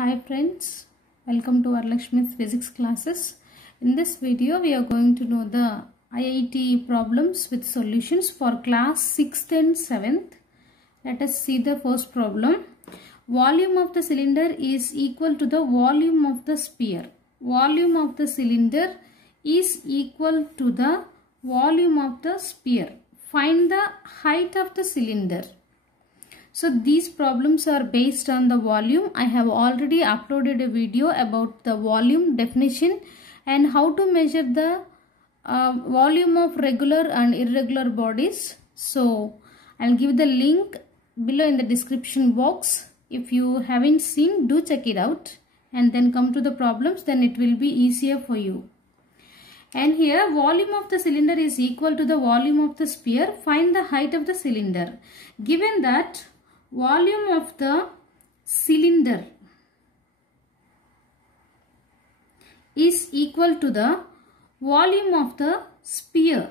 Hi friends, welcome to Varalakshmi's physics classes. In this video we are going to know the IIT problems with solutions for class 6th and 7th. Let us see the first problem. Volume of the cylinder is equal to the volume of the sphere. Volume of the cylinder is equal to the volume of the sphere. Find the height of the cylinder. So these problems are based on the volume. I have already uploaded a video about the volume definition and how to measure the volume of regular and irregular bodies. So I'll give the link below in the description box. If you haven't seen, do check it out and then come to the problems, then it will be easier for you. And here volume of the cylinder is equal to the volume of the sphere. Find the height of the cylinder. Given that volume of the cylinder is equal to the volume of the sphere.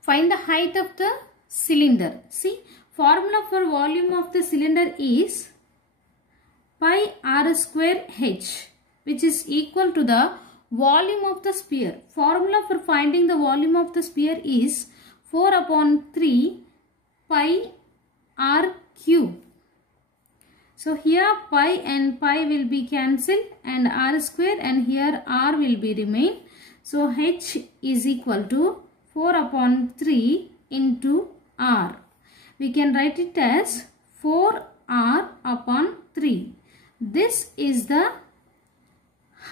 Find the height of the cylinder. See, formula for volume of the cylinder is pi r square h, which is equal to the volume of the sphere. Formula for finding the volume of the sphere is 4 upon 3 pi r cube. So here pi and pi will be cancelled and r square, and here r will be remain. So h is equal to 4 upon 3 into r. We can write it as 4r upon 3. This is the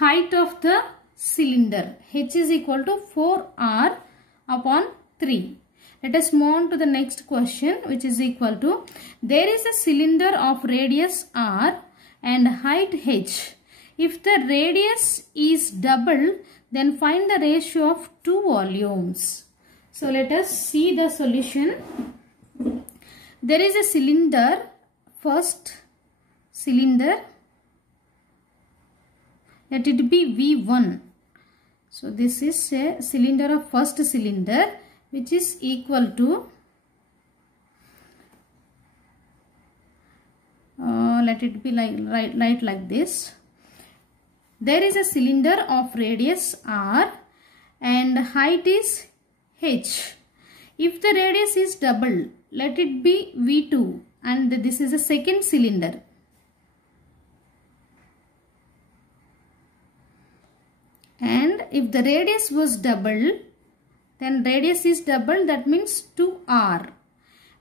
height of the cylinder. H is equal to 4r upon 3. Let us move on to the next question, which is equal to, there is a cylinder of radius r and height h. If the radius is double, then find the ratio of two volumes. So let us see the solution. There is a cylinder, first cylinder, let it be V1. So this is a cylinder of first cylinder, which is equal to, let it be like this. There is a cylinder of radius r and height is h. If the radius is double, let it be V2, and this is a second cylinder. And if the radius was double, then radius is double, that means 2r,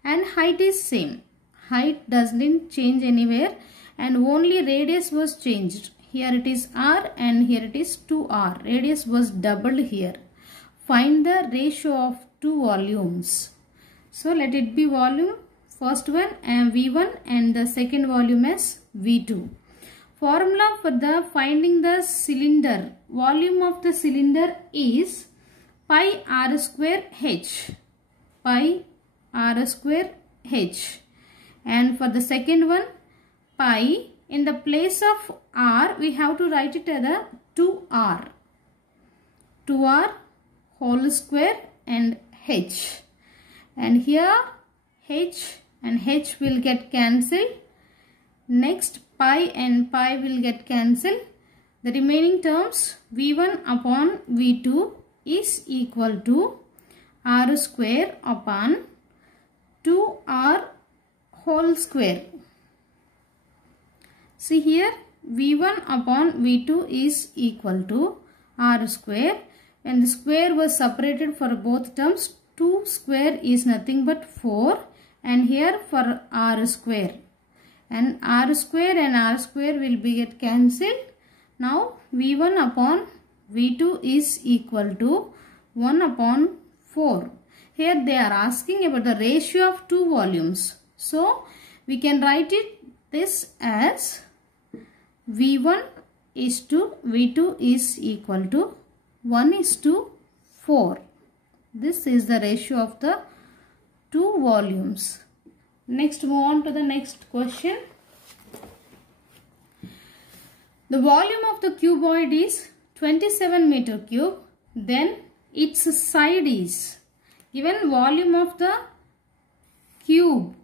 and height is same. Height doesn't change anywhere and only radius was changed. Here it is r and here it is 2r. Radius was doubled here. Find the ratio of two volumes. So let it be volume, first one and V1 and the second volume as V2. Formula for the finding the cylinder, volume of the cylinder is pi r square h. Pi r square h. And for the second one, pi, in the place of r, we have to write it as a 2r. 2r whole square and h. And here h and h will get cancelled. Next pi and pi will get cancelled. The remaining terms V1 upon V2 is equal to r square upon 2r whole square. See here, V1 upon V2 is equal to r square. When the square was separated for both terms, 2 square is nothing but 4, and here for r square. And r square will be get cancelled. Now V1 upon V2 is equal to 1 upon 4. Here they are asking about the ratio of two volumes. So we can write it this as V1 is to V2 is equal to 1:4. This is the ratio of the two volumes. Next, move on to the next question. The volume of the cuboid is 27 meter cube. Then its side is, given volume of the cube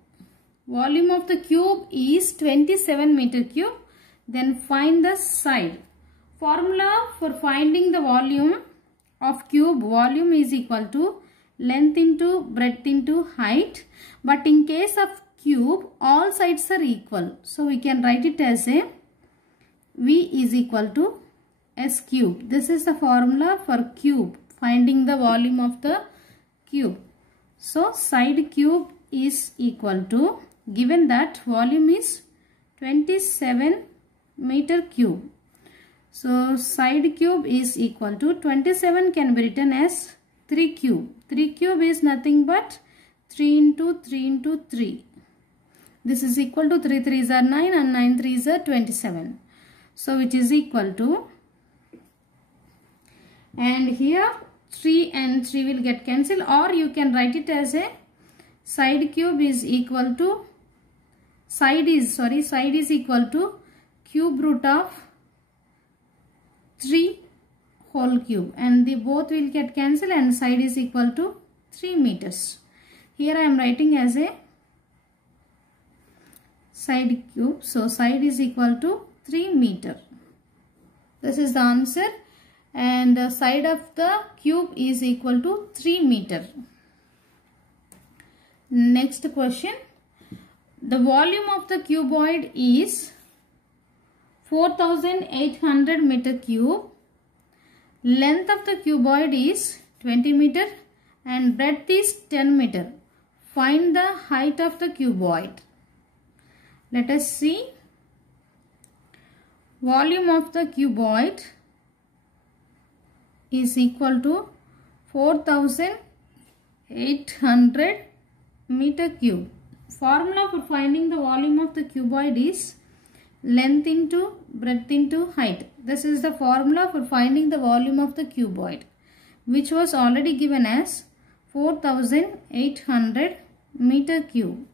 volume of the cube is 27 meter cube. Then find the side. Formula for finding the volume of cube, volume is equal to length into breadth into height. But in case of cube, all sides are equal. So we can write it as a V is equal to S cube. This is the formula for cube, finding the volume of the cube. So side cube is equal to, given that volume is 27 meter cube. So side cube is equal to 27 can be written as 3 cube. 3 cube is nothing but 3 into 3 into 3. This is equal to 3 3s are 9 and 9 3s are 27. So which is equal to, and here 3 and 3 will get cancelled, or you can write it as a side cube is equal to, side is equal to cube root of 3 whole cube, and the both will get cancelled and side is equal to 3 meters. Here I am writing as a side cube. So side is equal to 3 meter. This is the answer, and the side of the cube is equal to 3 meter. Next question. The volume of the cuboid is 4800 meter cube. Length of the cuboid is 20 meter and breadth is 10 meter. Find the height of the cuboid. Let us see. Volume of the cuboid is equal to 4800 meter cube. Formula for finding the volume of the cuboid is length into breadth into height. This is the formula for finding the volume of the cuboid, which was already given as 4800 meter cube.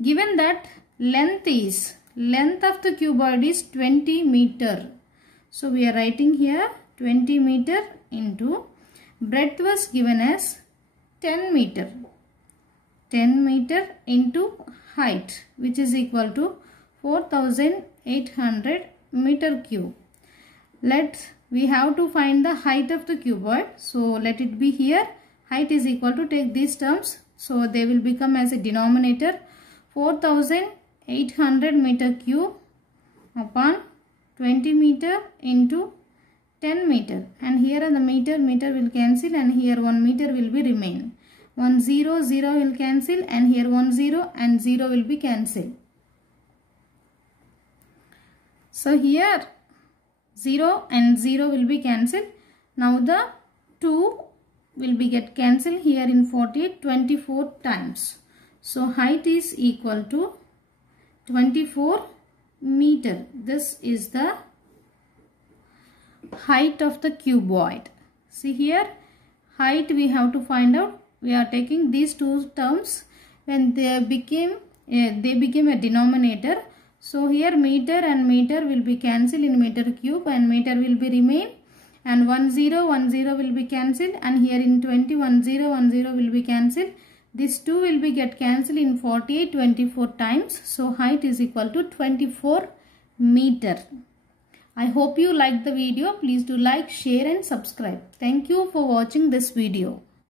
Given that length of the cuboid is 20 meter. So we are writing here 20 meter into breadth was given as 10 meter. 10 meter into height, which is equal to 4800 meter cube. We have to find the height of the cuboid. So let it be here. Height is equal to, take these terms. So they will become as a denominator 4800 meter cube upon 20 meter into 10 meter. And here the meter will cancel, and here 1 meter will be remain. 1 0 0 will cancel, and here 1 0 and 0 will be cancelled. So here 0 and 0 will be cancelled. Now the 2 will be get cancelled here in 48 24 times. So height is equal to 24 meter. This is the height of the cuboid. See here, height we have to find out. We are taking these two terms when they became a denominator. So here meter and meter will be cancelled in meter cube, and meter will be remain, and 1 0 1 0 will be cancelled, and here in 20 1 0 1 0 will be cancelled. This 2 will be get cancelled in 48 24 times. So height is equal to 24 meter. I hope you liked the video. Please do like, share and subscribe. Thank you for watching this video.